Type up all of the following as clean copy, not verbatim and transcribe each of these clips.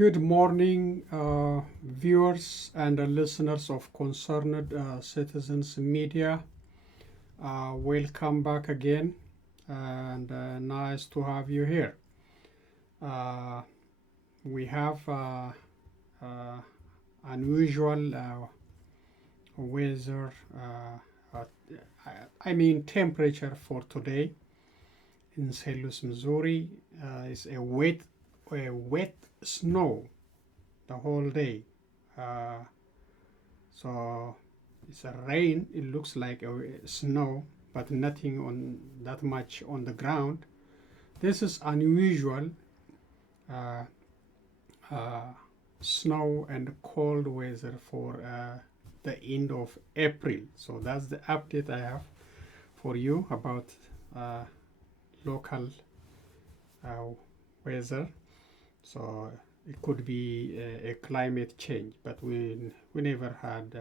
Good morning, viewers and listeners of Concerned Citizens Media. Welcome back again, and nice to have you here. We have unusual weather, temperature for today in St. Louis, Missouri. It's a wet snow the whole day. So it's a rain. It looks like a snow, but nothing on that much on the ground. This is unusual snow and cold weather for the end of April. So that's the update I have for you about local weather. So it could be a climate change, but we never had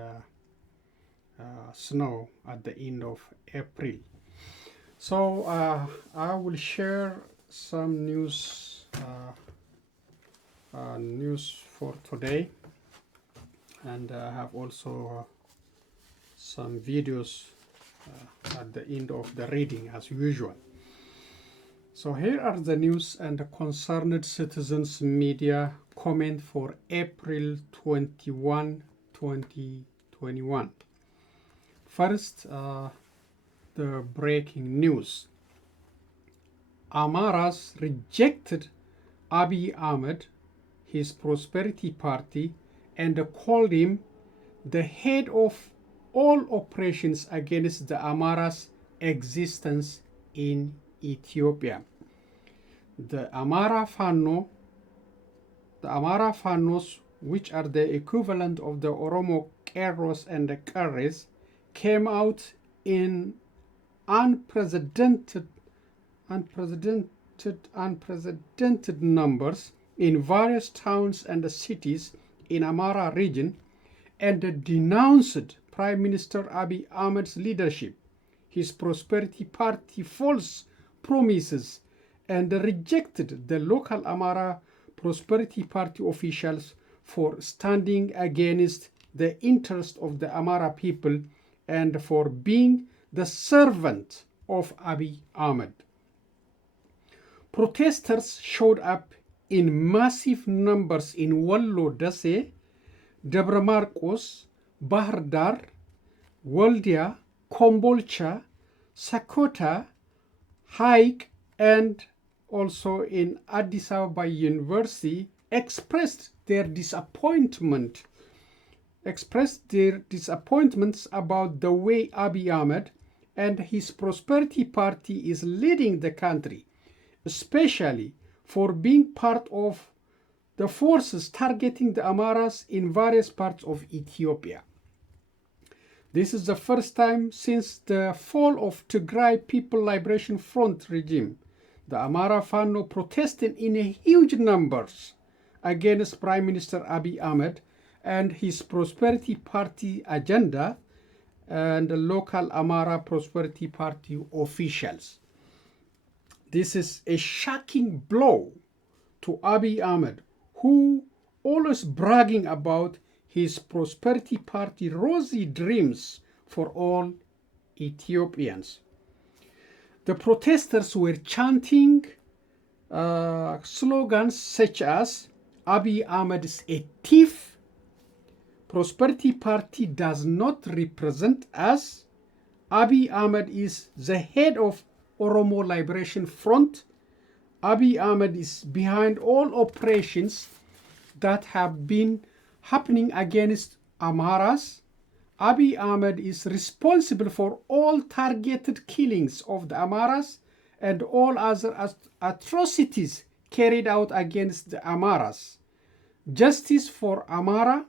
snow at the end of April. So I will share some news for today, and I have also some videos at the end of the reading as usual. So here are the news and the Concerned Citizens Media comment for April 21, 2021. First, the breaking news. Amharas rejected Abiy Ahmed, his Prosperity Party, and called him the head of all operations against the Amharas' existence in Ethiopia. The Amhara Fanos, which are the equivalent of the Oromo Keros and the Kares, came out in unprecedented numbers in various towns and cities in Amhara region and denounced Prime Minister Abiy Ahmed's leadership, his Prosperity Party false promises, and rejected the local Amhara Prosperity Party officials for standing against the interest of the Amhara people and for being the servant of Abiy Ahmed. Protesters showed up in massive numbers in Wallo Dase, Debre Marcos, Bahar Dar, Waldia, Kombolcha, Sakota, Haik, and also in Addis Ababa University, expressed their disappointments about the way Abiy Ahmed and his Prosperity Party is leading the country, especially for being part of the forces targeting the Amharas in various parts of Ethiopia. This is the first time since the fall of Tigray People Liberation Front regime, the Amhara Fano protesting in huge numbers against Prime Minister Abiy Ahmed and his Prosperity Party agenda and the local Amhara Prosperity Party officials. This is a shocking blow to Abiy Ahmed, who always bragging about his Prosperity Party rosy dreams for all Ethiopians. The protesters were chanting slogans such as Abiy Ahmed is a thief, Prosperity Party does not represent us, Abiy Ahmed is the head of Oromo Liberation Front, Abiy Ahmed is behind all operations that have been happening against Amharas. Abiy Ahmed is responsible for all targeted killings of the Amharas and all other atrocities carried out against the Amharas. Justice for Amhara,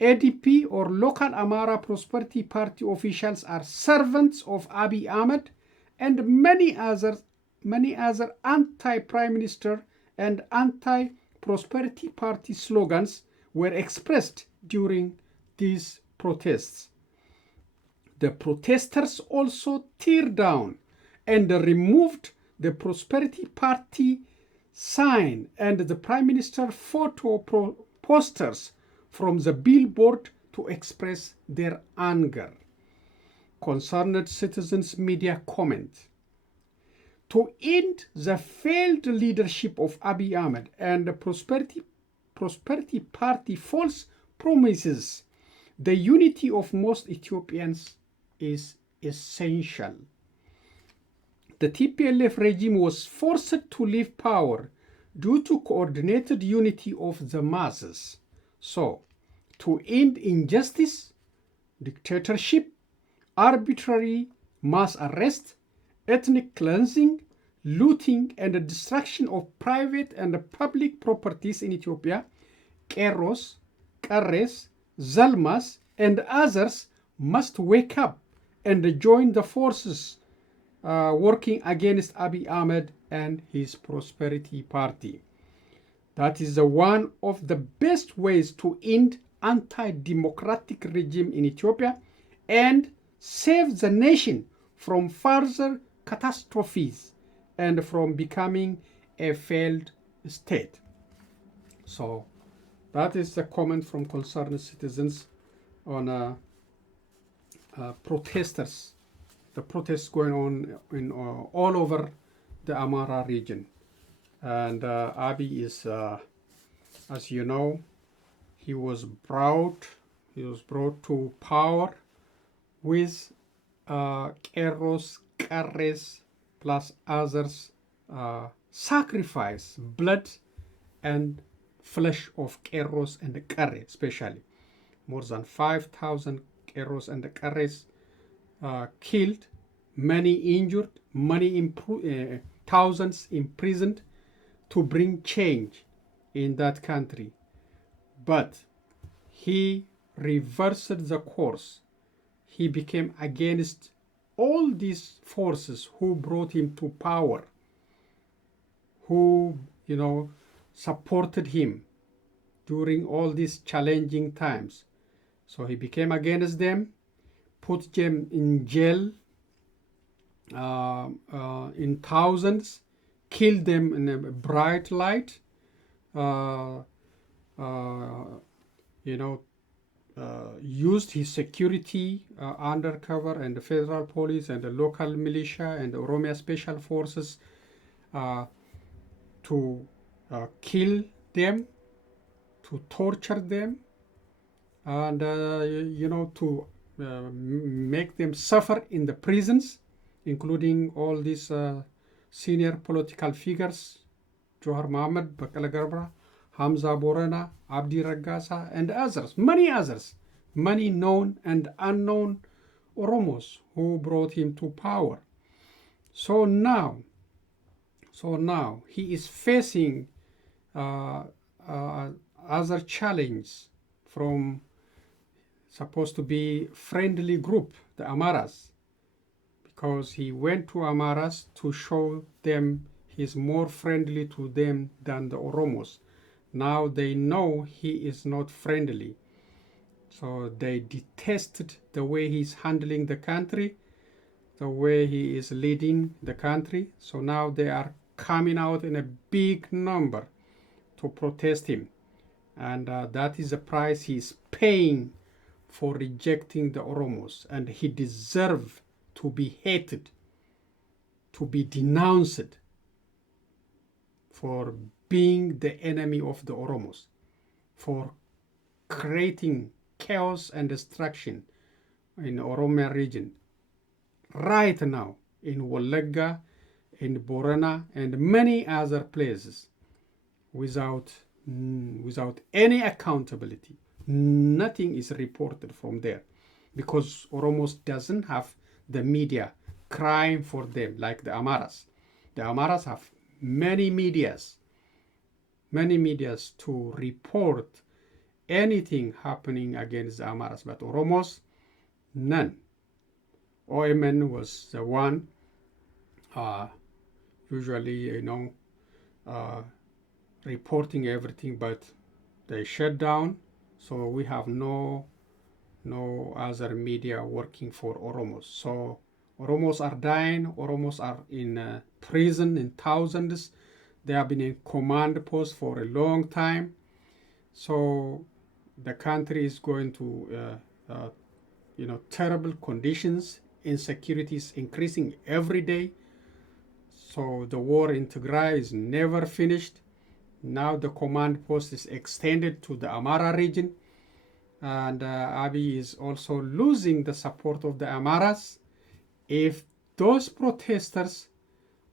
ADP or local Amhara Prosperity Party officials are servants of Abiy Ahmed, and many other anti-Prime Minister and anti-Prosperity Party slogans were expressed during these protests. The protesters also tear down and removed the Prosperity Party sign and the Prime Minister photo posters from the billboard to express their anger. Concerned citizens' media comment. To end the failed leadership of Abiy Ahmed and the Prosperity Party false promises, the unity of most Ethiopians is essential. The TPLF regime was forced to leave power due to coordinated unity of the masses. So, to end injustice, dictatorship, arbitrary mass arrest, ethnic cleansing, looting, and the destruction of private and public properties in Ethiopia, Keros, Kares, Zalmas, and others must wake up and join the forces working against Abiy Ahmed and his Prosperity Party. That is one of the best ways to end anti-democratic regime in Ethiopia and save the nation from further catastrophes and from becoming a failed state. So that is the comment from concerned citizens on protesters, the protests going on in all over the Amhara region. And Abiy is, as you know, he was brought to power with Keros, Kares, plus others sacrifice blood and flesh of Keros and Kares, especially. More than 5,000 Keros and Kares killed, many injured, many thousands imprisoned to bring change in that country. But he reversed the course. He became against all these forces who brought him to power, who, supported him during all these challenging times. So he became against them, put them in jail in thousands, killed them in a bright light, used his security undercover and the federal police and the local militia and the Oromia special forces to kill them, to torture them, and to make them suffer in the prisons, including all these senior political figures, Johar Mohammed, Bakala Garbra, Hamza Borana, Abdi Ragasa, and others, many known and unknown Oromos who brought him to power. So now he is facing other challenge from supposed to be friendly group, the Amharas, because he went to Amharas to show them he's more friendly to them than the Oromos. Now they know he is not friendly. So they detested the way he's handling the country, the way he is leading the country. So now they are coming out in a big number to protest him. And that is the price he's paying for rejecting the Oromos. And he deserves to be hated, to be denounced for being the enemy of the Oromos, for creating chaos and destruction in the Oromia region right now, in Wallagga, in Borana, and many other places, without any accountability. Nothing is reported from there because Oromos doesn't have the media crying for them like the Amharas. The Amharas have many medias to report anything happening against the Amharas, but Oromos, none. OMN was the one usually, reporting everything, but they shut down. So we have no other media working for Oromos. So Oromos are dying. Oromos are in prison in thousands. They have been in command post for a long time. So the country is going to, terrible conditions. Insecurity is increasing every day. So the war in Tigray is never finished. Now the command post is extended to the Amhara region. And Abiy is also losing the support of the Amharas. If those protesters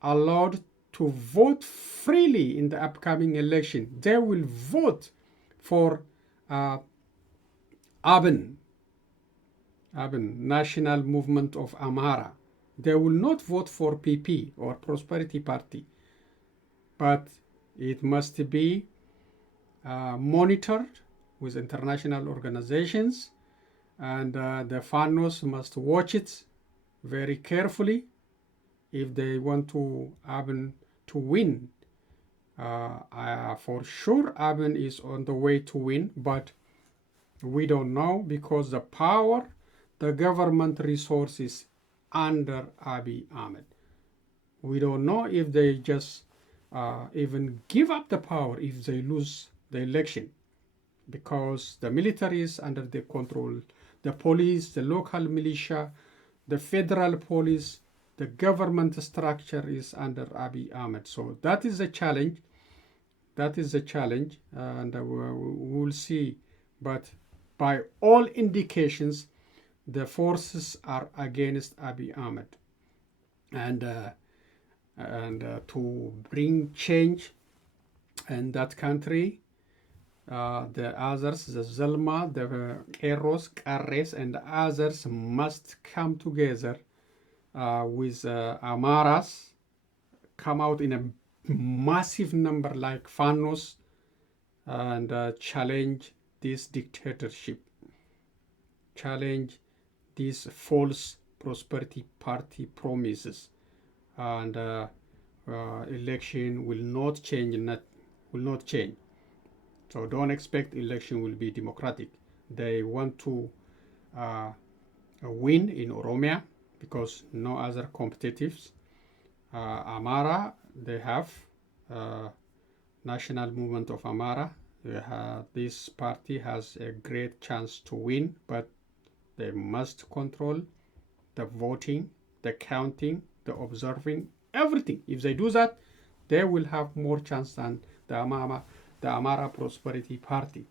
are allowed to vote freely in the upcoming election, they will vote for Abiy, National Movement of Amhara. They will not vote for PP or Prosperity Party, but it must be monitored with international organizations, and the Fanos must watch it very carefully if they want to win. For sure, Abiy is on the way to win, but we don't know because the power, the government resources under Abiy Ahmed. We don't know if they just even give up the power if they lose the election, because the military is under the control, the police, the local militia, the federal police, the government structure is under Abiy Ahmed. So that is a challenge. That is a challenge, and we will see. But by all indications, the forces are against Abiy Ahmed, and to bring change in that country, the others, the Zelma, the Eros, Kares, and others must come together with Amharas, come out in a massive number like Fanos, and challenge this dictatorship, challenge these false prosperity party promises, and election will not change. So don't expect election will be democratic. They want to win in Oromia because no other competitors. Amhara, they have National Movement of Amhara. This party has a great chance to win, but they must control the voting, the counting, the observing, everything. If they do that, they will have more chance than the Amhara Prosperity Party.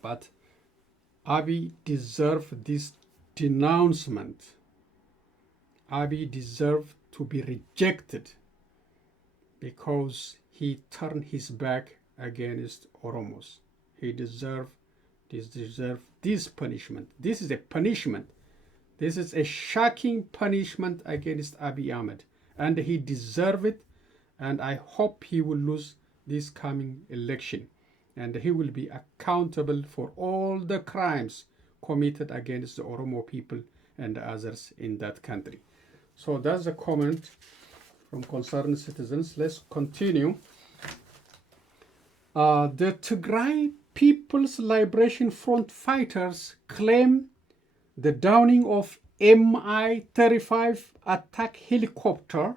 But Abiy deserves this denouncement. Abiy deserves to be rejected because he turned his back against Oromos. He deserves this punishment. This is a punishment. This is a shocking punishment against Abiy Ahmed, and he deserves it, and I hope he will lose this coming election, and he will be accountable for all the crimes committed against the Oromo people and others in that country. So that's a comment from concerned citizens. Let's continue. The Tigray People's Liberation Front fighters claim the downing of Mi-35 attack helicopter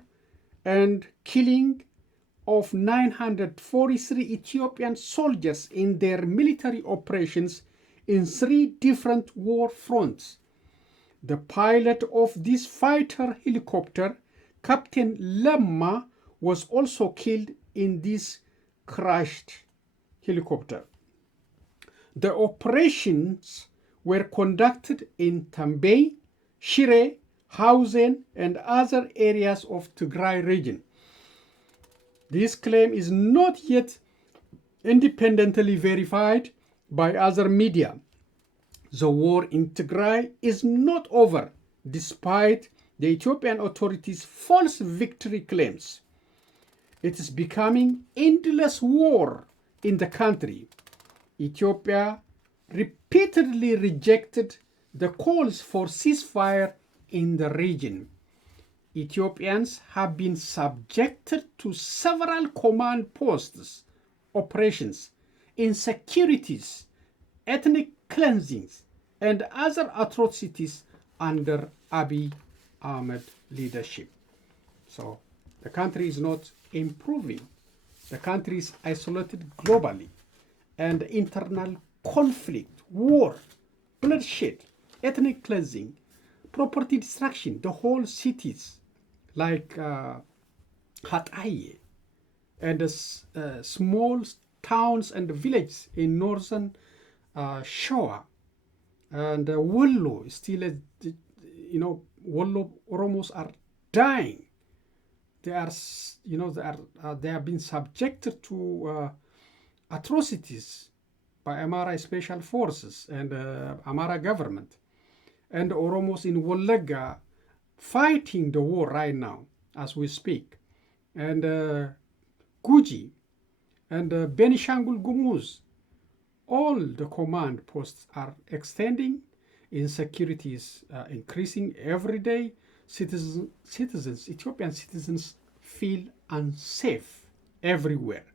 and killing of 943 Ethiopian soldiers in their military operations in 3 different war fronts. The pilot of this fighter helicopter, Captain Lemma, was also killed in this crashed helicopter. The operations were conducted in Tambay, Shire, Hausen, and other areas of Tigray region. This claim is not yet independently verified by other media. The war in Tigray is not over, despite the Ethiopian authorities' false victory claims. It is becoming endless war in the country. Ethiopia repeatedly rejected the calls for ceasefire in the region. Ethiopians have been subjected to several command posts, operations, insecurities, ethnic cleansings, and other atrocities under Abiy Ahmed leadership. So the country is not improving. The country is isolated globally, and internal conflict, war, bloodshed, ethnic cleansing, property destruction, the whole cities like Hataye and small towns and villages in northern Shoa and Wollo still, Wollo Oromos are dying. They are, they have been subjected to atrocities by Amhara special forces and Amhara government, and Oromos in Wolaga fighting the war right now as we speak, and Guji and Benishangul Gumuz. All the command posts are extending, insecurity is increasing every day. Ethiopian citizens feel unsafe everywhere.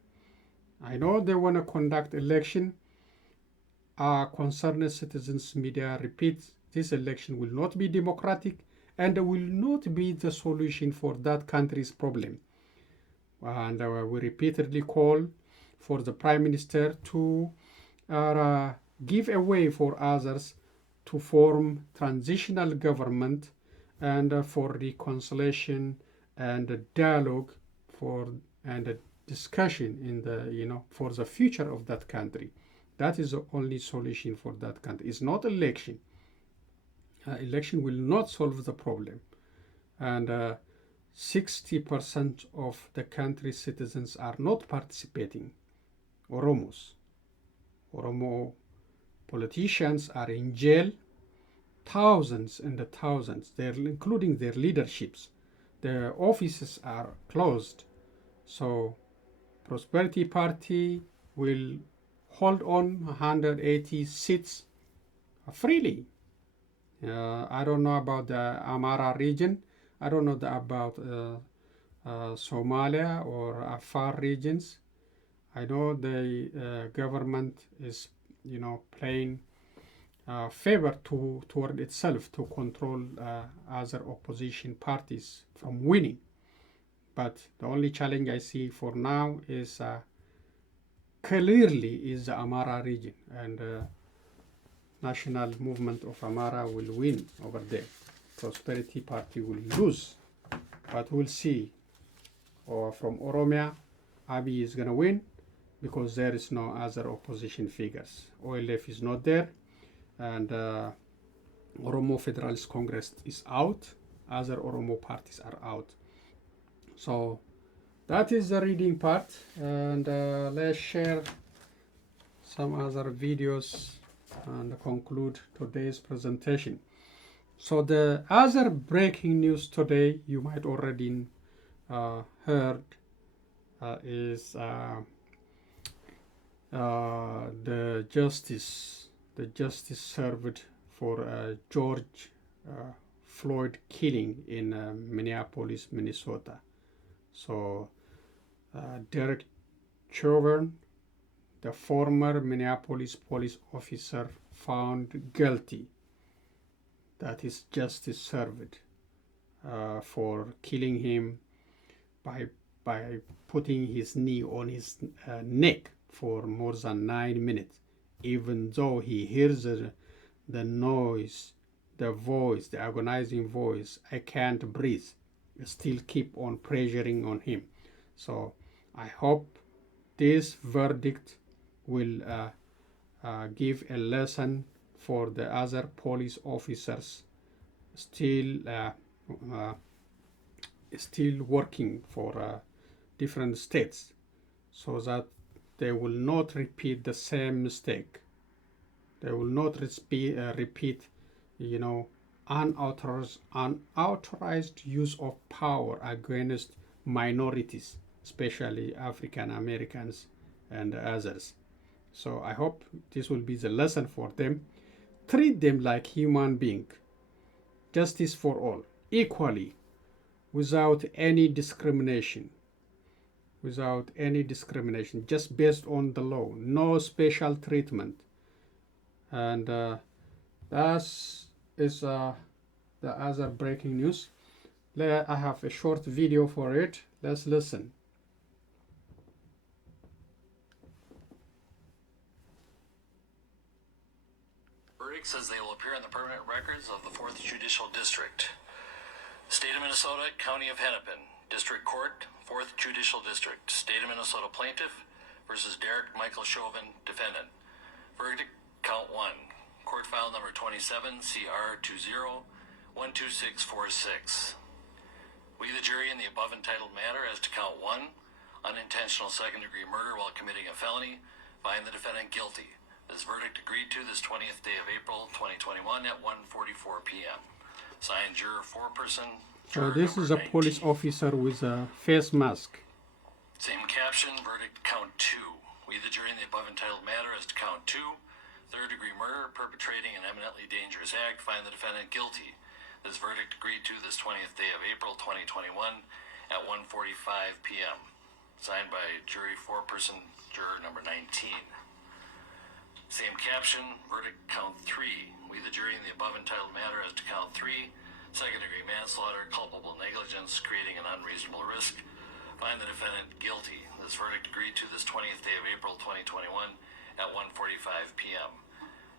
I know they want to conduct election. Concerned citizens media repeats this election will not be democratic and will not be the solution for that country's problem. And we repeatedly call for the Prime Minister to give a way for others to form transitional government and for reconciliation and dialogue and discussion in the for the future of that country. That is the only solution for that country. It's not election. Election will not solve the problem, and 60% of the country's citizens are not participating. Oromo politicians are in jail, thousands and thousands, including their leaderships. Their offices are closed. So Prosperity Party will hold on 180 seats freely. I don't know about the Amhara region. I don't know about Somalia or Afar regions. I know the government is, playing favor toward itself to control other opposition parties from winning. But the only challenge I see for now is clearly is the Amhara region, and National Movement of Amhara will win over there. Prosperity Party will lose, but we'll see. Or from Oromia, Abiy is going to win because there is no other opposition figures. OLF is not there, and Oromo Federalist Congress is out. Other Oromo parties are out. So that is the reading part, and let's share some other videos and conclude today's presentation. So the other breaking news today, you might already heard, is the justice served for George Floyd killing in Minneapolis, Minnesota. So Derek Chauvin, the former Minneapolis police officer, found guilty. That is justice served for killing him by putting his knee on his neck for more than 9 minutes, even though he hears the noise, the voice, the agonizing voice, "I can't breathe," still keep on pressuring on him. So I hope this verdict will give a lesson for the other police officers still working for different states, so that they will not repeat the same mistake. They will not repeat, unauthorized use of power against minorities, especially African Americans and others. So I hope this will be the lesson for them. Treat them like human beings. Justice for all, equally, without any discrimination. Without any discrimination, just based on the law, no special treatment. And that is the other breaking news. I have a short video for it. Let's listen. verdicts as they will appear in the permanent records of the 4th Judicial District. State of Minnesota, County of Hennepin, District Court, 4th Judicial District. State of Minnesota Plaintiff versus Derek Michael Chauvin, Defendant. Verdict, Count 1. Court File Number 27, CR 20-12646. We, the jury, in the above entitled matter as to Count 1, unintentional second-degree murder while committing a felony, find the defendant guilty. This verdict agreed to this 20th day of April 2021 at 1:44 p.m. Signed, juror foreperson. So this is a police officer with a face mask. Same caption, verdict count 2. We, the jury, in the above entitled matter as to count 2, third-degree murder, perpetrating an eminently dangerous act, find the defendant guilty. This verdict agreed to this 20th day of April 2021 at 1:45 p.m. Signed by jury foreperson, juror number 19. Same caption, verdict count 3. We, the jury, in the above entitled matter as to count 3, second-degree manslaughter, culpable negligence, creating an unreasonable risk, find the defendant guilty. This verdict agreed to this 20th day of April 2021 at 1:45 p.m.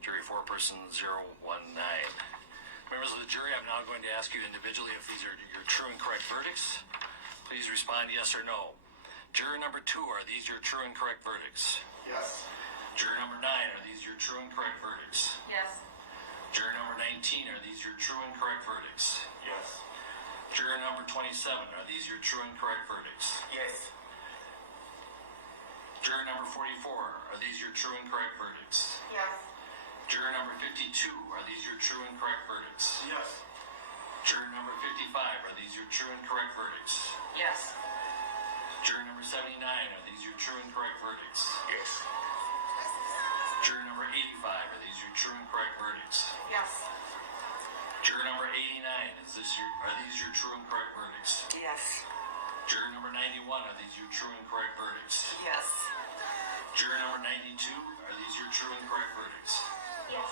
Jury foreperson 019. Members of the jury, I'm now going to ask you individually if these are your true and correct verdicts. Please respond yes or no. Juror number 2, are these your true and correct verdicts? Yes. Juror number 9, are these your true and correct verdicts? Yes. Juror number 19, are these your true and correct verdicts? Yes. Juror number 27, are these your true and correct verdicts? Yes. Juror number 44, are these your true and correct verdicts? Yes. Juror number 52, are these your true and correct verdicts? Yes. Juror number 55, are these your true and correct verdicts? Yes. Juror number 79, are these your true and correct verdicts? Yes. Juror number 85, are these your true and correct verdicts? Yes. Juror number 89, are these your true and correct verdicts? Yes. Juror number 91, are these your true and correct verdicts? Yes. Juror number 92, are these your true and correct verdicts? Yes.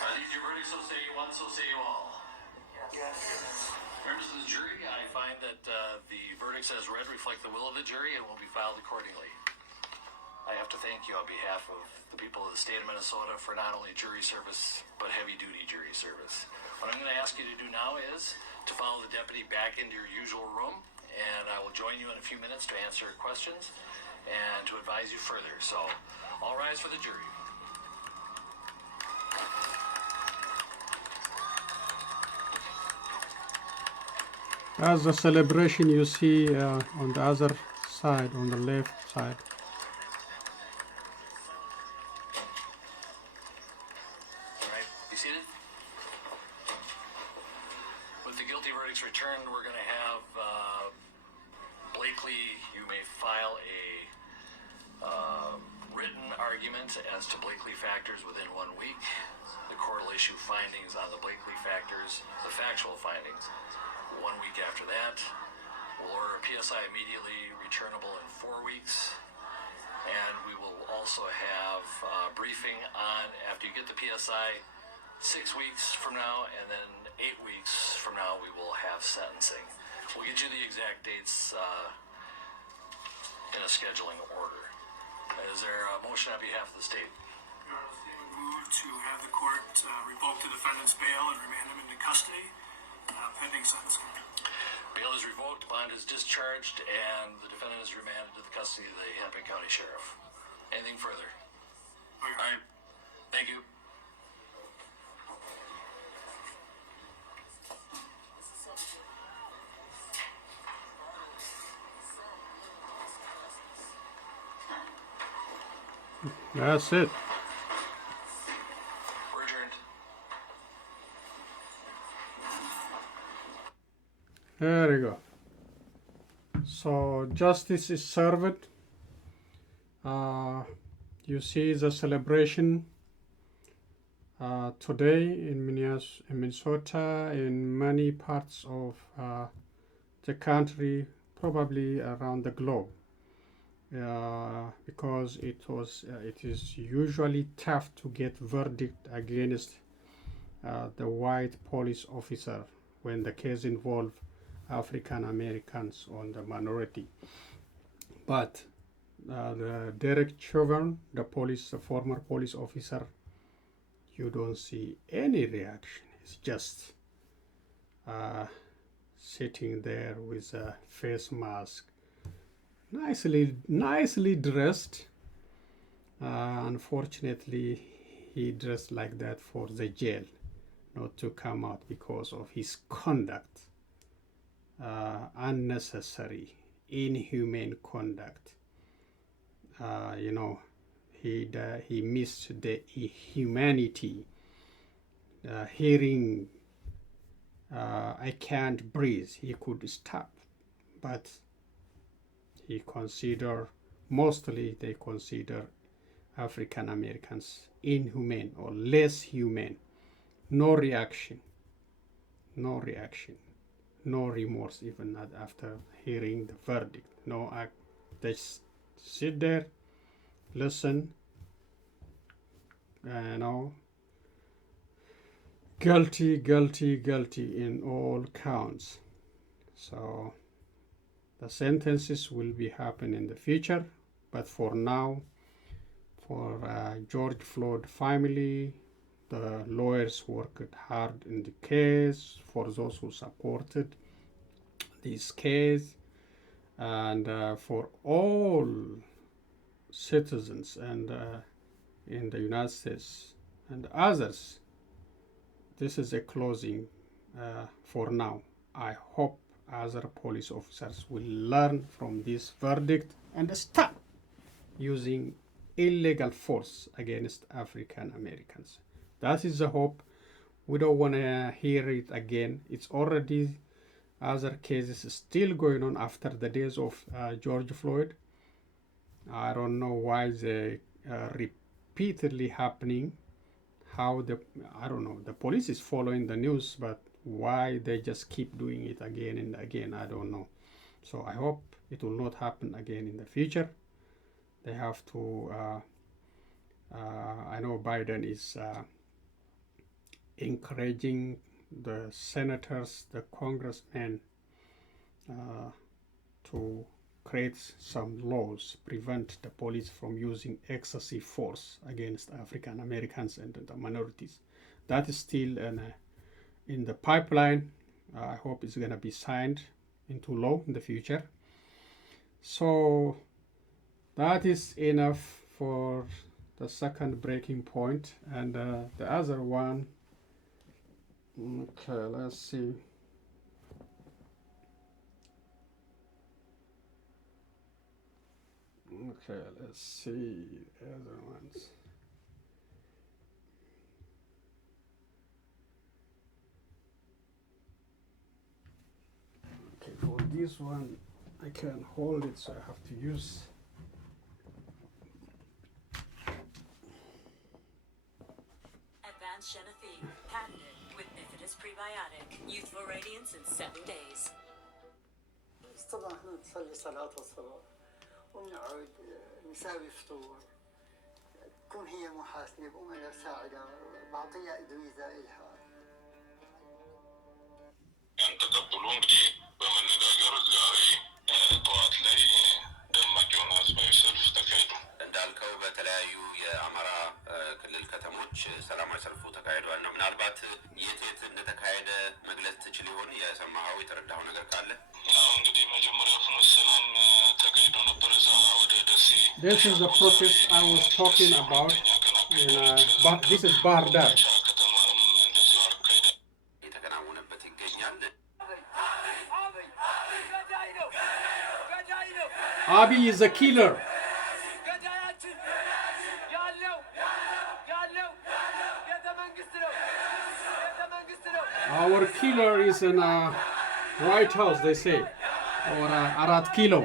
Are these your verdicts, so say you one, so say you all? Yes. Members of the jury, I find that the verdicts as read reflect the will of the jury and will be filed accordingly. I have to thank you on behalf of the people of the state of Minnesota for not only jury service, but heavy-duty jury service. What I'm going to ask you to do now is to follow the deputy back into your usual room, and I will join you in a few minutes to answer questions and to advise you further. So, all rise for the jury. As the celebration you see on the other side, on the left side. All right, be seated. With the guilty verdicts returned, we're going to have Blakely, you may file a written argument as to Blakely factors within 1 week. The court will issue findings on the Blakely factors, the factual findings, 1 week after that. We'll order a PSI immediately returnable in 4 weeks. And we will also have a briefing on, after you get the PSI, 6 weeks from now, and then 8 weeks from now we will have sentencing. We'll get you the exact dates in a scheduling order. Is there a motion on behalf of the state? Your Honor, the state would move to have the court revoke the defendant's bail and remand him into custody pending sentencing. Bail is revoked, bond is discharged, and the defendant is remanded to the custody of the Hennepin County Sheriff. Anything further? All All right. Thank you. That's it. We're adjourned. There you go. So justice is served. You see the celebration today in Minnesota, in many parts of the country, probably around the globe, because it is usually tough to get verdict against the white police officer when the case involves African Americans on the minority. But the Derek Chauvin, the former police officer, you don't see any reaction. It's just sitting there with a face mask, nicely dressed. Unfortunately, he dressed like that for the jail, not to come out because of his conduct, unnecessary, inhumane conduct. You know, he missed the humanity. Hearing I can't breathe, he could stop, but mostly they consider African Americans inhumane or less humane. No reaction, no remorse, even after hearing the verdict. No act. They sit there, listen, guilty in all counts. So the sentences will be happening in the future, but for now, for George Floyd family, the lawyers worked hard in the case, for those who supported this case, and for all citizens and in the United States and others. This is a closing for now. I hope other police officers will learn from this verdict and stop using illegal force against African Americans. That is the hope. We don't want to hear it again. It's already other cases still going on after the days of George Floyd. I don't know why they repeatedly happening. I don't know, the police is following the news, but why they just keep doing it again and again, I don't know. So I hope it will not happen again in the future. They have to, I know Biden is encouraging the senators, the congressmen to create some laws, prevent the police from using excessive force against African Americans and the minorities. That is still in the pipeline. I hope it's going to be signed into law in the future. So that is enough for the second breaking point. And the other one, okay, let's see. Okay, let's see the other ones. Okay, for this one, I can't hold it, so I have to use. Advanced Genevieve, patented with Bifidus Prebiotic. Youthful radiance in 7 days. طبعا احنا نصلي صلاة الصباح ونقعد نساوي فطور، تكون هي محاسنة بقوم أنا بساعدها بعطيها أدوية إلها. يعني تقبلون بدي بمن داجر زاري طوات لي دمك وناس ما يسلف تكيدو እንዳልከው በተለያዩ የአማራ ክልል ከተሞች ሰላማዊ ሰልፉ ተካሂዷል ነው። ምናልባት የት እንደተካሄደ መግለጽ ትችል ይሆን? የሰማኸው የተረዳኸው ነገር ካለ? እንግዲህ መጀመሪያ ፍኖተ ሰላም ተካሂዶ ነበር እዛ ወደ ደሴ። This is the protest I was talking about. This is Bahar Dar. የተከናወነበት ይገኛል። Abiy is a killer. Our killer is in White House, they say, or Arat Kilo.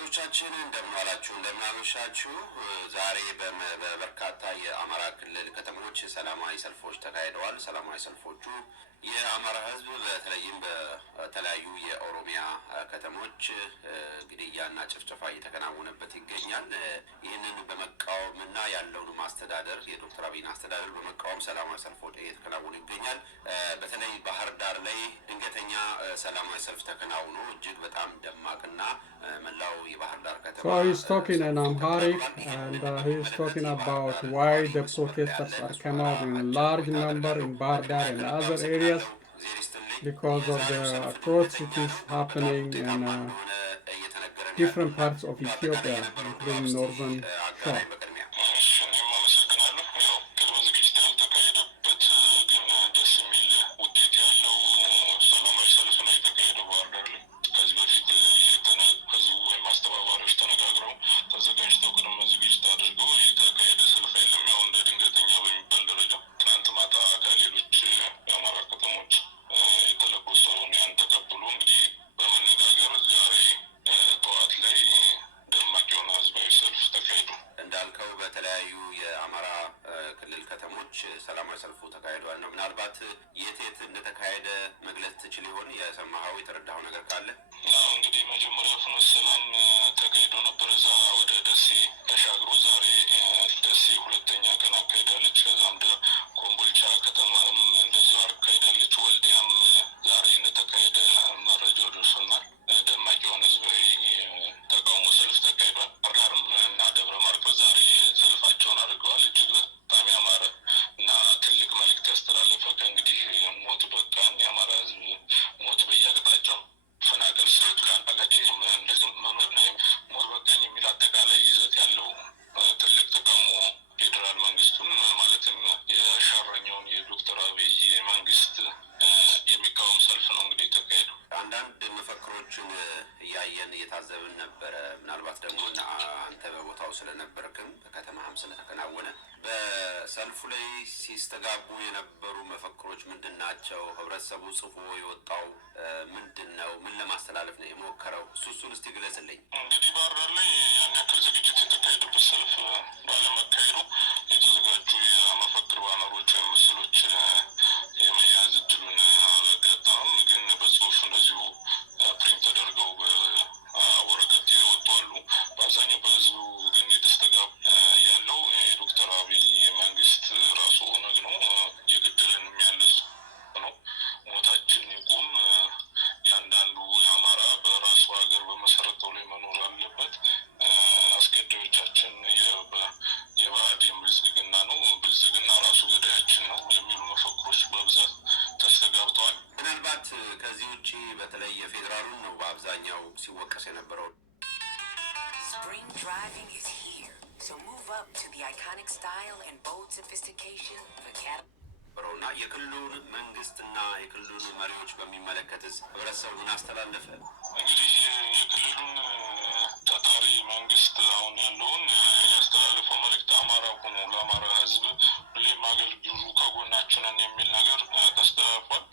አድማጮቻችን እንደምናላችሁ እንደምናመሻችሁ ዛሬ በበርካታ የአማራ ክልል ከተሞች ሰላማዊ ሰልፎች ተካሂደዋል። ሰላማዊ ሰልፎቹ የአማራ ህዝብ በተለይም በተለያዩ የኦሮሚያ ከተሞች ግድያና ጭፍጨፋ እየተከናወነበት ይገኛል። ይህንን በመቃወምና ያለውን ማስተዳደር የዶክተር አብይን አስተዳደር በመቃወም ሰላማዊ ሰልፎች እየተከናወኑ ይገኛል። በተለይ ባህር ዳር ላይ ድንገተኛ ሰላማዊ ሰልፍ ተከናውኖ እጅግ በጣም ደማቅና መላው የባህር ዳር ከተማ So he's talking in Amharic and he's talking about why the protesters are come out in a large number in Bahar Dar and other areas because of the atrocities happening in different parts of Ethiopia, including northern shore. ሰላማዊ ሰልፉ ተካሂዷል ነው። ምናልባት የት እንደተካሄደ መግለጽ ትችል ይሆን? የሰማኸው የተረዳኸው ነገር ካለ? እንግዲህ መጀመሪያ ፍኖተ ሰላም ተካሂዶ ነበር። እዛ ወደ ደሴ ተሻግሮ ዛሬ ደሴ ሁለተኛ ቀን አካሄዳለች። ከዛም ኮምቦልቻ ከተማም እንደዚሁ አካሄዳለች። ወልዲያም ዛሬ እንደተካሄደ መረጃው ደርሶናል። ደማቅ የሆነ ህዝባዊ ተቃውሞ ሰልፍ ተካሂዷል። ባህርዳርም እና ደብረ ማርቆስ ዛሬ ሰልፋቸውን አድርገዋል። እጅግ በጣም ያማረ እና ትልቅ መልዕክት ያስተላለፈ ከእንግዲህ ሞት በቃን፣ የአማራ ህዝብ ሞት በየአቅጣጫው ፈናቀል ስልጣን አጋጭም እንደዚህ መመናይም ሞት በቃኝ የሚል አጠቃላይ ይዘት ያለው ትልቅ ተቃውሞ ፌዴራል መንግስቱን ማለትም የሻረኛውን የዶክተር አብይ መንግስት የሚቃወም ሰልፍ ነው እንግዲህ ተካሄዱ። አንዳንድ መፈክሮችን እያየን እየታዘብን ነበረ። ምናልባት ደግሞ አንተ በቦታው ስለነበርክም በከተማህም ስለተከናወነ በሰልፉ ላይ ሲስተጋቡ የነበሩ መፈክሮች ምንድን ናቸው? ህብረተሰቡ ጽፎ የወጣው ምንድን ነው? ምን ለማስተላለፍ ነው የሞከረው? እሱን እስቲ ግለጽልኝ። እንግዲህ ባህር ዳር ላይ ያን ያክል ዝግጅት የተካሄደበት ሰልፍ ባለመካሄዱ የተዘጋጁ የመፈክር ባነሮች ወይም ምስሎች የመያዝ እድሉን አላጋጠመም። ግን በጽሁፍ እንደዚሁ ፕሪንት ተደርገው በወረቀት የወጡ አሉ። በአብዛኛው በህዝቡ ግን የተስተጋባ ያለው የዶክተር አብይ መንግስት ራሱ ኦነግ ነው፣ የገደለን የሚያለስ ነው፣ ሞታችን ይቁም፣ ያንዳንዱ የአማራ በራሱ ሀገር በመሰረተው ላይ መኖር አለበት፣ አስገዳዮቻችን የባዕድን ብልጽግና ነው፣ ብልጽግና ራሱ ገዳያችን ነው የሚሉ መፈክሮች በብዛት ተስተጋብተዋል። ምናልባት ከዚህ ውጭ በተለይ የፌዴራሉን ነው በአብዛኛው ሲወቀስ የነበረው። Spring driving is here, so move up to the iconic style and bold sophistication of Academy. እና የክልሉን መንግስትና የክልሉን መሪዎች በሚመለከትስ ህብረተሰቡን አስተላለፈ? እንግዲህ የክልሉን ታጣሪ መንግስት አሁን ያለውን ያስተላለፈው መልእክት አማራ ሆኖ ለአማራ ህዝብ ሁሌም አገልግሉ ከጎናችንን የሚል ነገር ተስተላልፏል።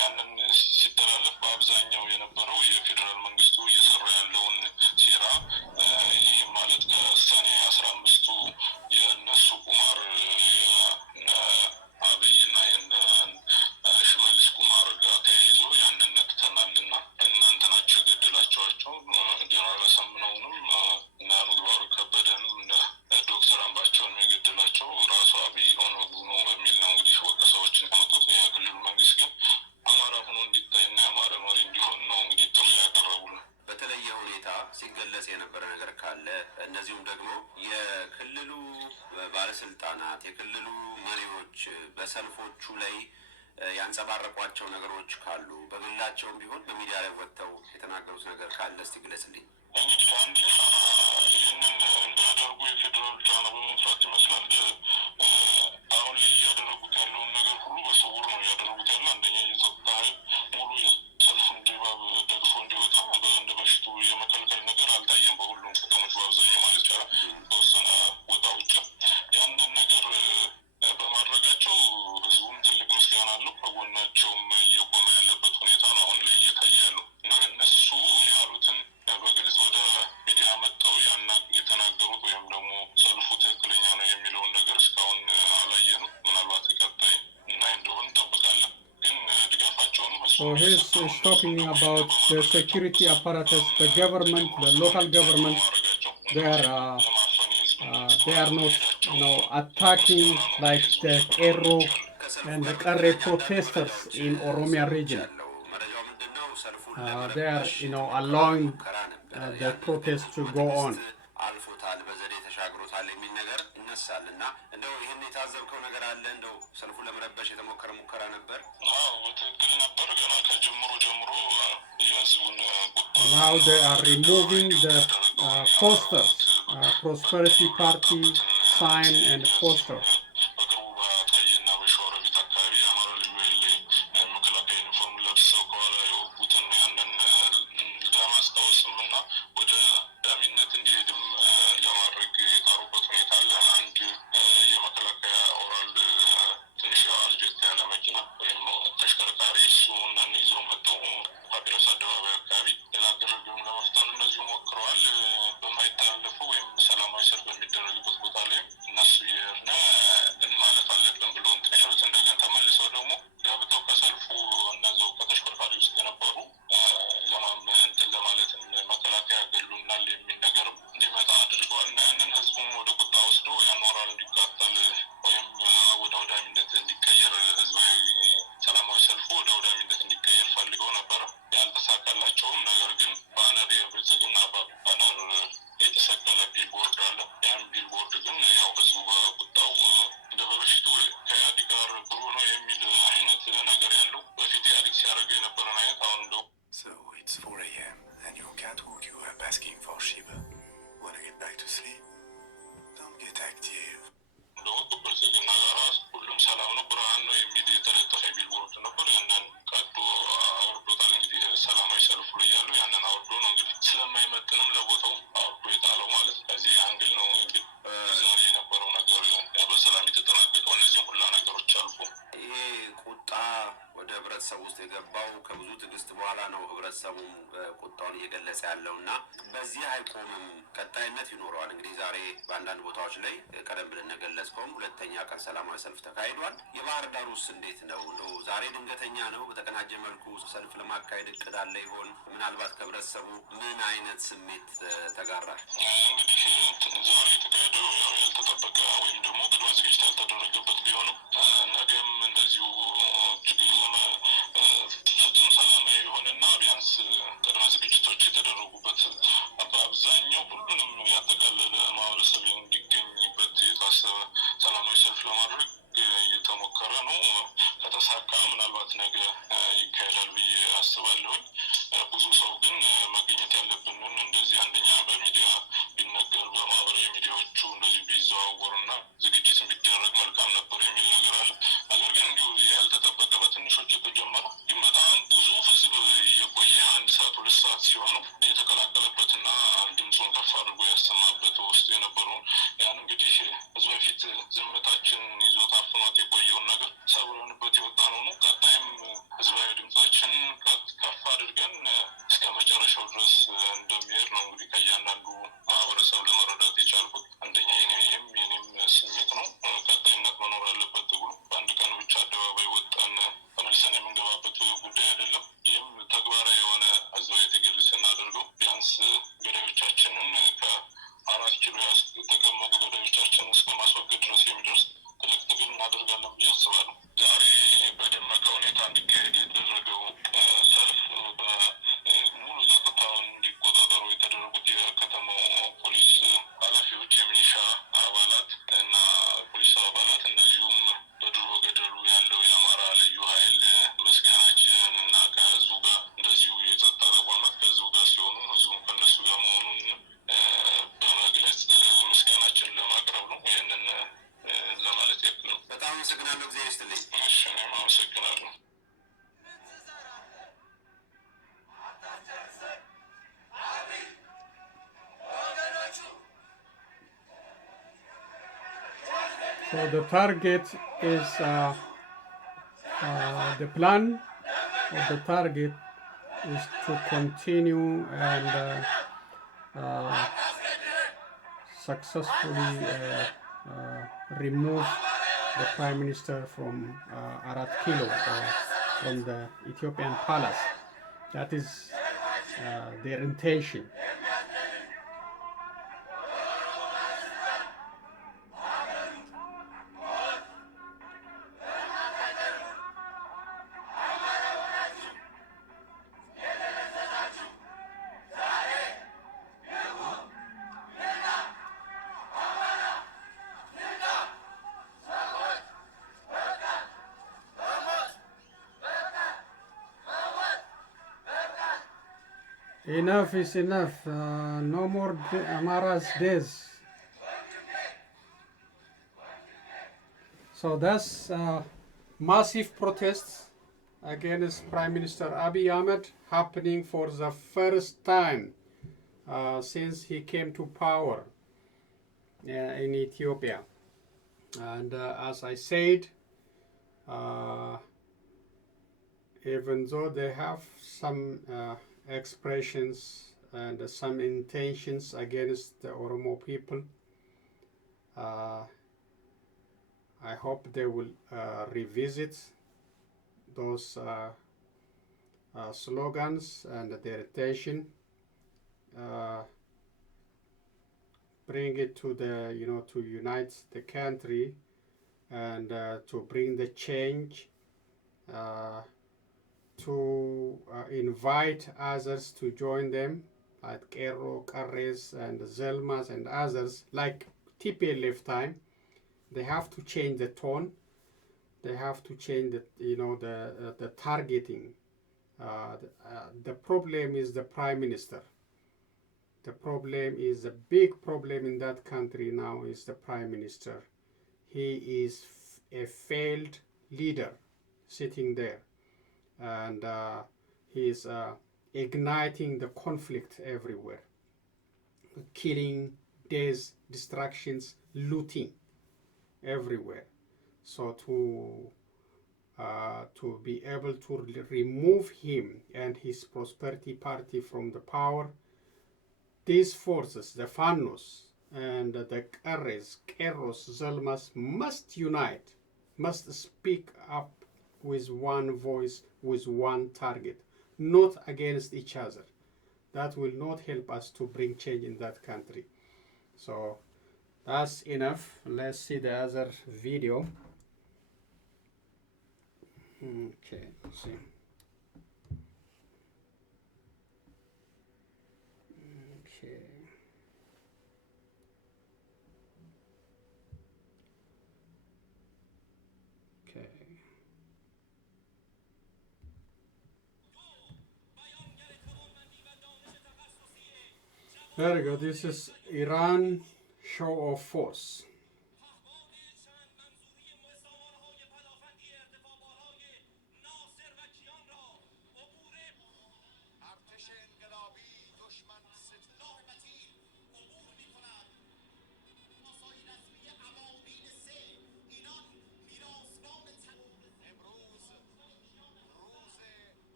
ያንን ሲተላለፍ በአብዛኛው የነበረው የፌዴራል መንግስቱ እየሰራ ያለውን ሴራ ይህ ማለት ከሰኔ 15ቱ የእነሱ ቁማር አብይና ሽመልስ ቁማር ጋር ተያይዞ ያንን ነቅተናልና እናንተ ናቸው የገደላቸዋቸው ጀነራል አሳምነውንም እና ምግባሩ ከበደንም እና ዶክተር አምባቸውን የገደላቸው ራሱ አብይ ኦነግ ነው በሚል ነው እንግዲህ ወቀሳዎችን ከመጡት። የክልሉ መንግስት ግን አማራ ሆኖ እንዲታይና የአማራ መሪ እንዲሆን ነው እንግዲህ ጥሪ ያቀረቡልን። በተለየ ሁኔታ ሲገለጽ የነበረ ነገር ካለ እነዚሁም ደግሞ የክልሉ ባለስልጣናት የክልሉ መሪዎች በሰልፎቹ ላይ ያንጸባረቋቸው ነገሮች ካሉ በግላቸውም ቢሆን በሚዲያ ላይ ወጥተው የተናገሩት ነገር ካለ እስቲ ግለጽልኝ። እንግዲህ አንደኛ ይህንን እንዳያደርጉ የፌዴራል ጫና በመንፋት ይመስላል አሁን ላይ እያደረጉት ያለውን ነገር ሁሉ በስውር ነው እያደረጉት ያለ። አንደኛ የጸጥታ ኃይል ሙሉ የሰልፉን ድባብ ደግፎ እንዲወጣ እንደ በፊቱ የመከልከል ነገር አልታየም። በሁሉም ከተሞች በአብዛኛው ማለት ይቻላል ተወሰነ ወጣ ውጭ ያንን ነገር በማድረጋቸው ህዝቡም ትልቅ ምስጋና አለው። ከጎናቸውም እየቆመ ያለበት ሁኔታ ነው አሁን ላይ እየታየ ያለው እና እነሱ ያሉትን በግልጽ ወደ ሚዲያ So he's talking about the security apparatus, the government, the local government. They are not, attacking like the Ero and the Kare protesters in Oromia region. They are, allowing the protest to go on. አልፎታል በዘዴ ተሻግሮታል የሚል ነገር ይነሳል እና እንደው ይሄን የታዘብከው ነገር አለ እንደው ሰልፉ ለመረበሽ የተሞከረ ሙከራ ነበር? አዎ ትክክል ነበር ገና ከጅምሩ ጀምሮ የህዝቡን Now they are removing the posters, Prosperity Party sign and poster. ህብረተሰብ ውስጥ የገባው ከብዙ ትግስት በኋላ ነው ህብረተሰቡ ቁጣውን እየገለጸ ያለውና በዚህ አይቆምም ቀጣይነት ይኖረዋል። እንግዲህ ዛሬ በአንዳንድ ቦታዎች ላይ ቀደም ብለን ነገለጽከው ሁለተኛ ቀን ሰላማዊ ሰልፍ ተካሂዷል። የባህር ዳሩስ እንዴት ነው? ዛሬ ድንገተኛ ነው በተቀናጀ መልኩ ሰልፍ ለማካሄድ እቅድ አለ ይሆን? ምናልባት ከህብረተሰቡ ምን አይነት ስሜት ተጋራ? እንግዲህ ዛሬ ተካሄደው ያልተጠበቀ ወይም ደግሞ ቅድመ ዝግጅት ያልተደረገበት ቢሆንም ነገም እንደዚሁ ፍጹም ሰላማዊ የሆነና ቢያንስ ቅድመ ዝግጅቶች የተደረጉበት በአብዛኛው ሁሉንም ያጠቃለለ ማህበረሰብ እንዲገኝበት የታሰበ ሰላማዊ ሰልፍ ለማድረግ እየተሞከረ ነው። ከተሳካ ምናልባት ነገ ይካሄዳል ብዬ አስባለሁ። ብዙ ሰው ግን መገኘት ያለብንን እንደዚህ አንደኛ በሚዲያ ቢነገር በማህበራዊ ሚዲያዎቹ እንደዚህ ቢዘዋወሩና ዝግጅት ቢደረግ መልካም ነበር የሚል ነገር አለ። ነገር ግን እንዲሁ ያልተጠበቀ በትንሾች የተጀመረ ግን በጣም ብዙ ህዝብ የቆየ 1 ሰዓት 2 ሰዓት ሲሆን የተቀላቀለበትና ድምፁን ከፍ አድርጎ ያሰማበት ውስጥ የነበረውን ያን እንግዲህ ህዝብ በፊት ዝምታችን ይዞ ታፍኖት የቆየውን ነገር ሰብረንበት የወጣ ነው። ቀጣይም ህዝባዊ ድምጻችን ከፍ አድርገን እስከ መጨረሻው ድረስ እንደሚሄድ ነው እንግዲህ ከእያንዳንዱ ማህበረሰብ ለመረዳት የቻልኩት። አንደኛ የኔም ስሜት ነው። ቀጣይነት መኖር አለበት። ትግሉ በአንድ ቀን ብቻ አደባባይ ወጣን ተመልሰን የምንገባበት ጉዳይ አይደለም። ይህም ተግባራዊ የሆነ ህዝባዊ ትግል ስናደርገው ቢያንስ ገዳዮቻችንን ከ4 ኪሎ የተቀመጡ ገዳዮቻችንን እስከ ማስወገድ ድረስ የሚደርስ ትልቅ ትግል እናደርጋለን ብዬ አስባለሁ። ዛሬ በደመቀ ሁኔታ እንዲካሄድ የተደረገው ሰልፍ በሙሉ ጸጥታውን እንዲቆጣጠሩ የተደረጉት የከተማው ፖሊስ ኃላፊዎች፣ የሚሊሻ አባላት እና ፖሊስ አባላት እንደዚሁም በድሮ ገደሉ ያለው የአማራ ልዩ ኃይል ምስጋናችን እና ከህዝቡ ጋር እንደዚሁ የጸጥታ ተቋማት ከህዝቡ ጋር ሲሆኑ ህዝቡም ከነሱ ጋር መሆኑን በመግለጽ ምስጋናችን ለማቅረብ ነው። ይህንን ለማለት ያክል ነው። በጣም አመሰግናለሁ። ጊዜ ይስጥልኝ። እሺ እኔም አመሰግናለሁ። So the target is the plan of the target is to continue and successfully remove the Prime Minister from Arat Kilo, from the Ethiopian palace. That is their intention. Enough is enough. No more Amhara's days. So that's massive protests against Prime Minister Abiy Ahmed happening for the first time since he came to power in Ethiopia. And as I said, even though they have some expressions and some intentions against the Oromo people, I hope they will revisit those slogans and their intention, bring it to the, to unite the country and to bring the change, to invite others to join them, like Kero, Kares, and Zelmas and others, like TPLF time. They have to change the tone. They have to change the targeting. The problem is the prime minister. The problem is a big problem in that country now is the prime minister. He is a failed leader sitting there, and he is igniting the conflict everywhere, killing, deaths, destructions, looting everywhere. So to be able to remove him and his prosperity party from the power, these forces, the Fanos and the Keros, Zelmas, must unite, must speak up with one voice, with one target, not against each other. That will not help us to bring change in that country. So that's enough. Let's see the other video. Okay, let's see. Okay. Okay. There we go. This is Iran show of force.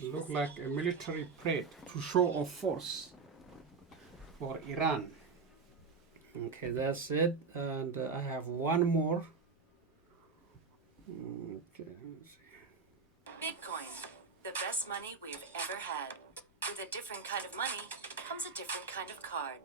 Look like a military parade to show of force for Iran. Okay, that's it. And I have one more. Okay, let's see. Bitcoin, the best money we've ever had. With a different kind of money comes a different kind of card.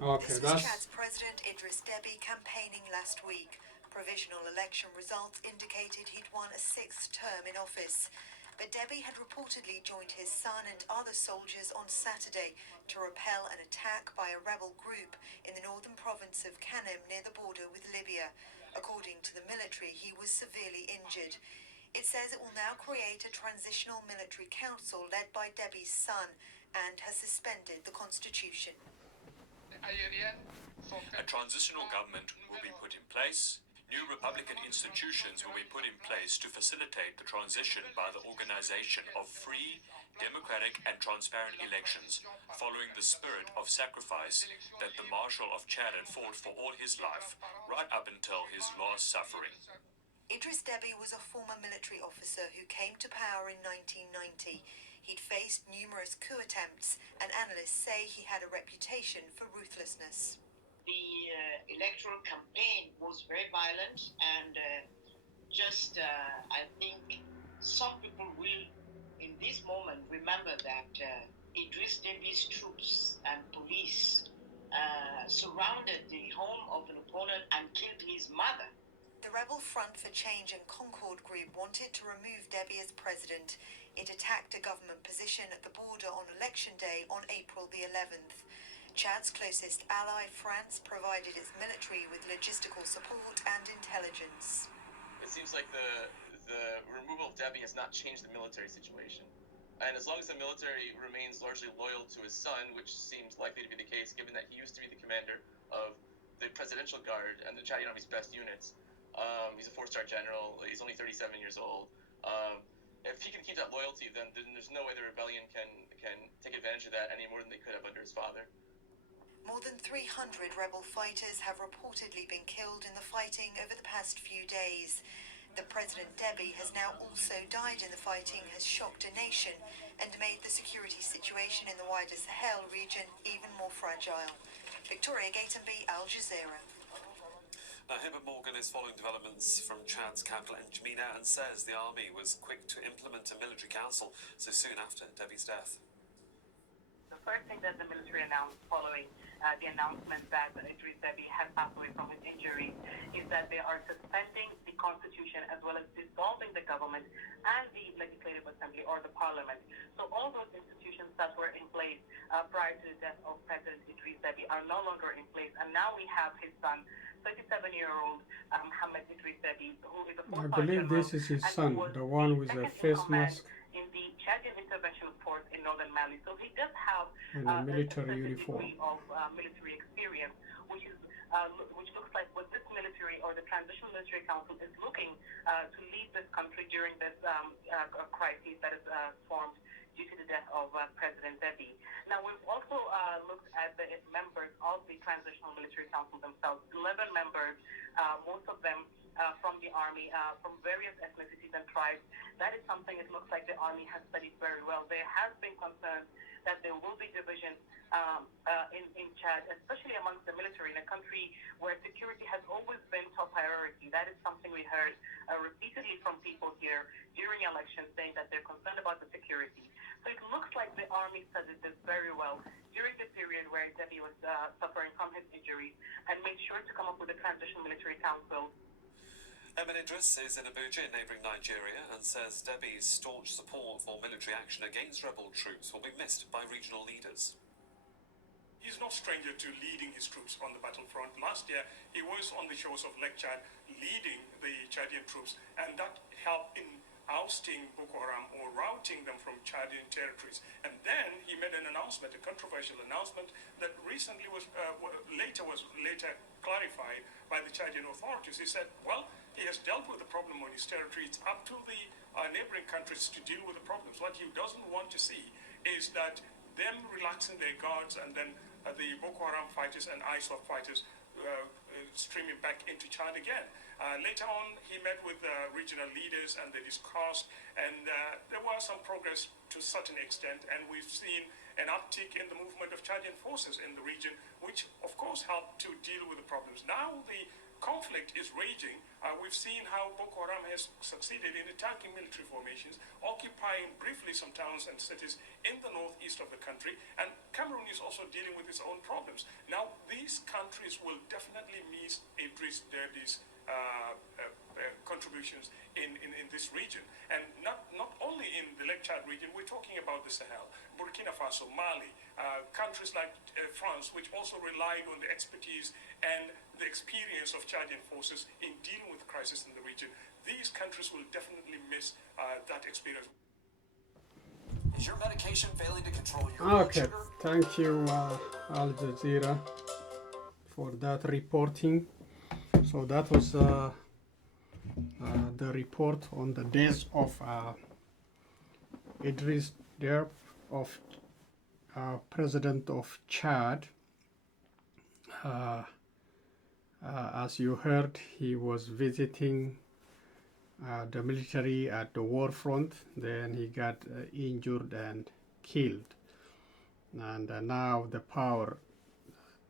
Okay, This was that's Chad's President Idris Deby campaigning last week. Provisional election results indicated he'd won a sixth term in office. But Deby had reportedly joined his son and other soldiers on Saturday to repel an attack by a rebel group in the northern province of Kanem near the border with Libya. According to the military, he was severely injured. It says it will now create a transitional military council led by Deby's son and has suspended the constitution. A transitional government will be put in place. New Republican institutions will be put in place to facilitate the transition by the organization of free, democratic and transparent elections, following the spirit of sacrifice that the Marshal of Chad had fought for all his life, right up until his last suffering. Idris Deby was a former military officer who came to power in 1990. He'd faced numerous coup attempts, and analysts say he had a reputation for ruthlessness. The electoral campaign was very violent, and I think some people will, in this moment, remember that Idris Deby's troops and police surrounded the home of an opponent and killed his mother. The Rebel Front for Change and Concord group wanted to remove Deby as president. It attacked a government position at the border on election day on April the 11th. Chad's closest ally, France, provided its military with logistical support and intelligence. It seems like the removal of Deby has not changed the military situation. And as long as the military remains largely loyal to his son, which seems likely to be the case given that he used to be the commander of the Presidential Guard and the Chadian Army's best units, he's a 4-star general, he's only 37 years old. If he can keep that loyalty, then there's no way the rebellion can take advantage of that any more than they could have under his father. More than 300 rebel fighters have reportedly been killed in the fighting over the past few days. That President Deby has now also died in the fighting has shocked a nation and made the security situation in the wider Sahel region even more fragile. Victoria Gatenby, Al Jazeera. Now, Hibbert Morgan is following developments from Chad's capital N'Djamena and says the army was quick to implement a military council so soon after Deby's death. The first thing that the military announced following the announcement that Idris Deby had passed away from his injuries is that they are suspending the constitution as well as dissolving the government and the legislative assembly or the parliament. So all those institutions that were in place prior to the death of President Idris Deby are no longer in place, and now we have his son, 37-year-old Ahmed Idris Deby, who is a I believe this is his son, the one with the face mask in the Chadian intervention force in northern Mali. So he does have and a military uniform. Degree of military experience, which looks like what this military or the Transitional Military Council is looking to lead this country during this crisis that is formed due to the death of President Deby. Now, we've also looked at the members of the Transitional Military Council themselves, 11 members, most of them from the army, from various ethnicities and tribes. That is something it looks like the army has studied very well. There has been concern that there will be divisions in Chad, especially amongst the military, in a country where security has always been top priority. That is something we heard repeatedly from people here during elections, saying that they're concerned about the security. So it looks like the army studied this very well during the period where Deby was suffering from his injuries and made sure to come up with a transitional military council. Ahmed Idris is in Abuja in neighbouring Nigeria and says Deby's staunch support for military action against rebel troops will be missed by regional leaders. He's no stranger to leading his troops on the battlefront. Last year, he was on the shores of Lake Chad leading the Chadian troops, and that helped in ousting Boko Haram or routing them from Chadian territories. And then he made an announcement, a controversial announcement that recently was later clarified by the Chadian authorities. He said, well, he has dealt with the problem on his territory. It's up to the neighboring countries to deal with the problems. What he doesn't want to see is that them relaxing their guards and then the Boko Haram fighters and ISWAP fighters streaming back into Chad again. Later on, he met with regional leaders and they discussed, and there was some progress to a certain extent, and we've seen an uptick in the movement of Chadian forces in the region, which of course helped to deal with the problems. Now the conflict is raging. We've seen how Boko Haram has succeeded in attacking military formations, occupying briefly some towns and cities in the northeast of the country, and Cameroon is also dealing with its own problems. Now, these countries will definitely miss Idris Deby's contributions in this region, and not only in the Lake Chad region. We're talking about the Sahel, Burkina Faso, Mali, countries like France, which also relied on the expertise and the experience of Chadian forces in dealing with crisis in the region. These countries will definitely miss that experience. Is your medication failing to control your blood Okay, sugar? thank you Al Jazeera for that reporting. So that was the report on the death of Idris Deby, of President of Chad. As you heard, he was visiting the military at the war front. Then he got injured and killed. And now the power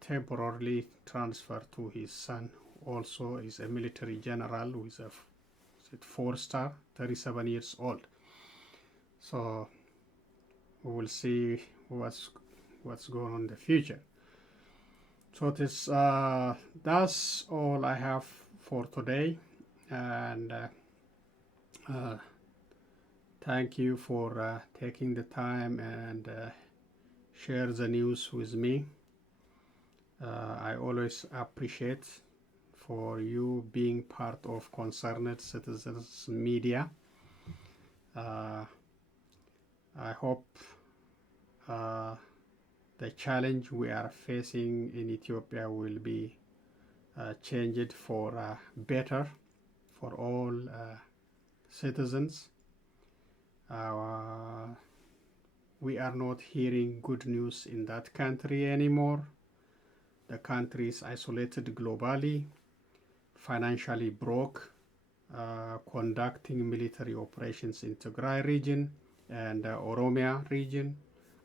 temporarily transferred to his son. Also is a military general who is a 4-star, 37 years old. So we will see what's going on in the future. So this that's all I have for today, and thank you for taking the time and share the news with me. I always appreciate for you being part of Concerned Citizens Media. I hope the challenge we are facing in Ethiopia will be changed for better for all citizens. We are not hearing good news in that country anymore. The country is isolated globally, financially broke, conducting military operations in Tigray region and Oromia region,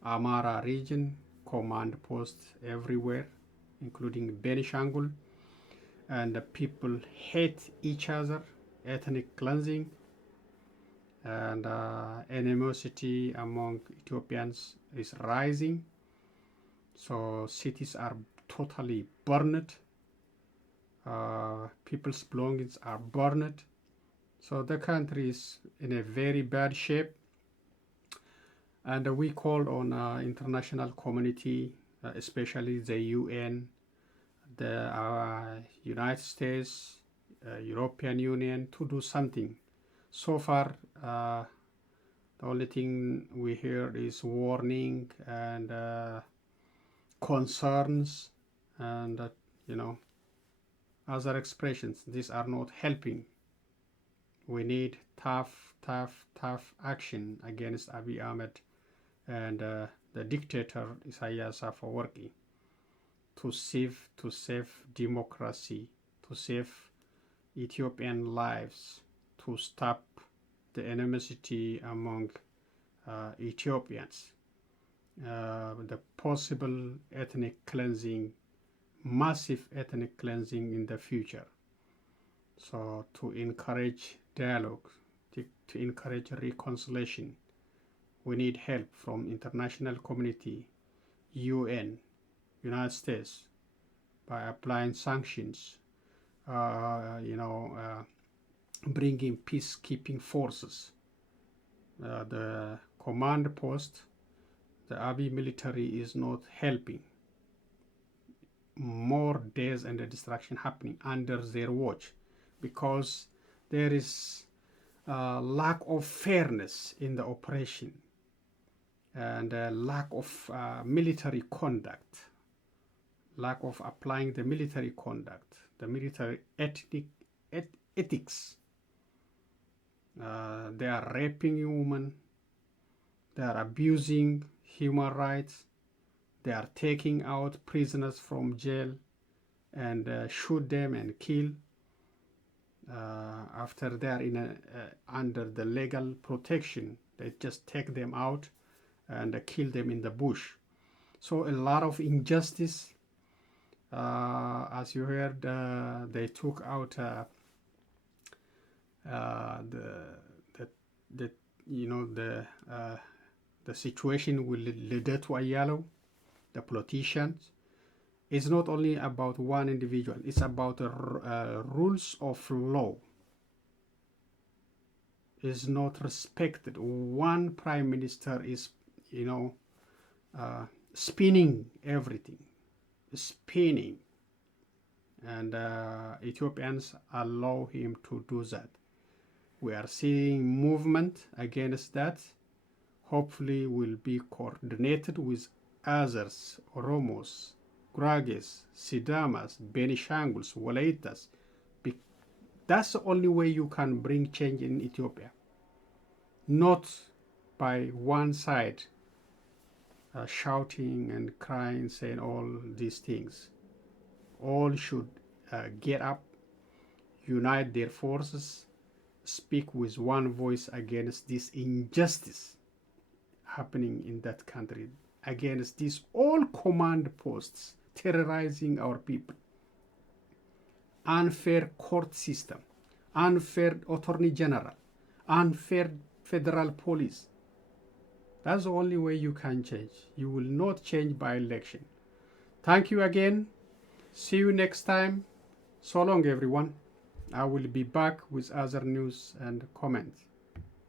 Amhara region, command posts everywhere, including Benishangul, and the people hate each other, ethnic cleansing, and animosity among Ethiopians is rising. So cities are totally burned, people's belongings are burned. So the country is in a very bad shape. And we called on international community, especially the UN, the United States, European Union, to do something. So far, the only thing we hear is warning and concerns and other expressions. These are not helping. We need tough action against Abiy Ahmed and the dictator Isaias Afwerki to save democracy, to save Ethiopian lives, to stop the animosity among Ethiopians, the possible ethnic cleansing, massive ethnic cleansing in the future. So to encourage dialogue, to encourage reconciliation, we need help from international community, UN, United States, by applying sanctions, bringing peacekeeping forces. The command post, the Abiy military is not helping. More deaths and destruction happening under their watch because there is lack of fairness in the operation and lack of military conduct, lack of applying the military conduct, the military ethics. They are raping women, they are abusing human rights, they are taking out prisoners from jail and shoot them and kill after they are under the legal protection. They just take them out and kill them in the bush. So a lot of injustice. As you heard, they took out the situation with Lidatu Ayalo, the politicians. It's not only about one individual. It's about rules of law. Is not respected. One prime minister is, spinning everything, spinning, and Ethiopians allow him to do that. We are seeing movement against that. Hopefully, will be coordinated with others, Oromos, Gurages, Sidamas, Benishanguls, Walaitas, That's the only way you can bring change in Ethiopia. Not by one side shouting and crying, saying all these things. All should get up, unite their forces, speak with one voice against this injustice happening in that country, against these all command posts terrorizing our people, unfair court system, unfair attorney general, unfair federal police. That's the only way you can change. You will not change by election. Thank you again. See you next time. So long, everyone. I will be back with other news and comments.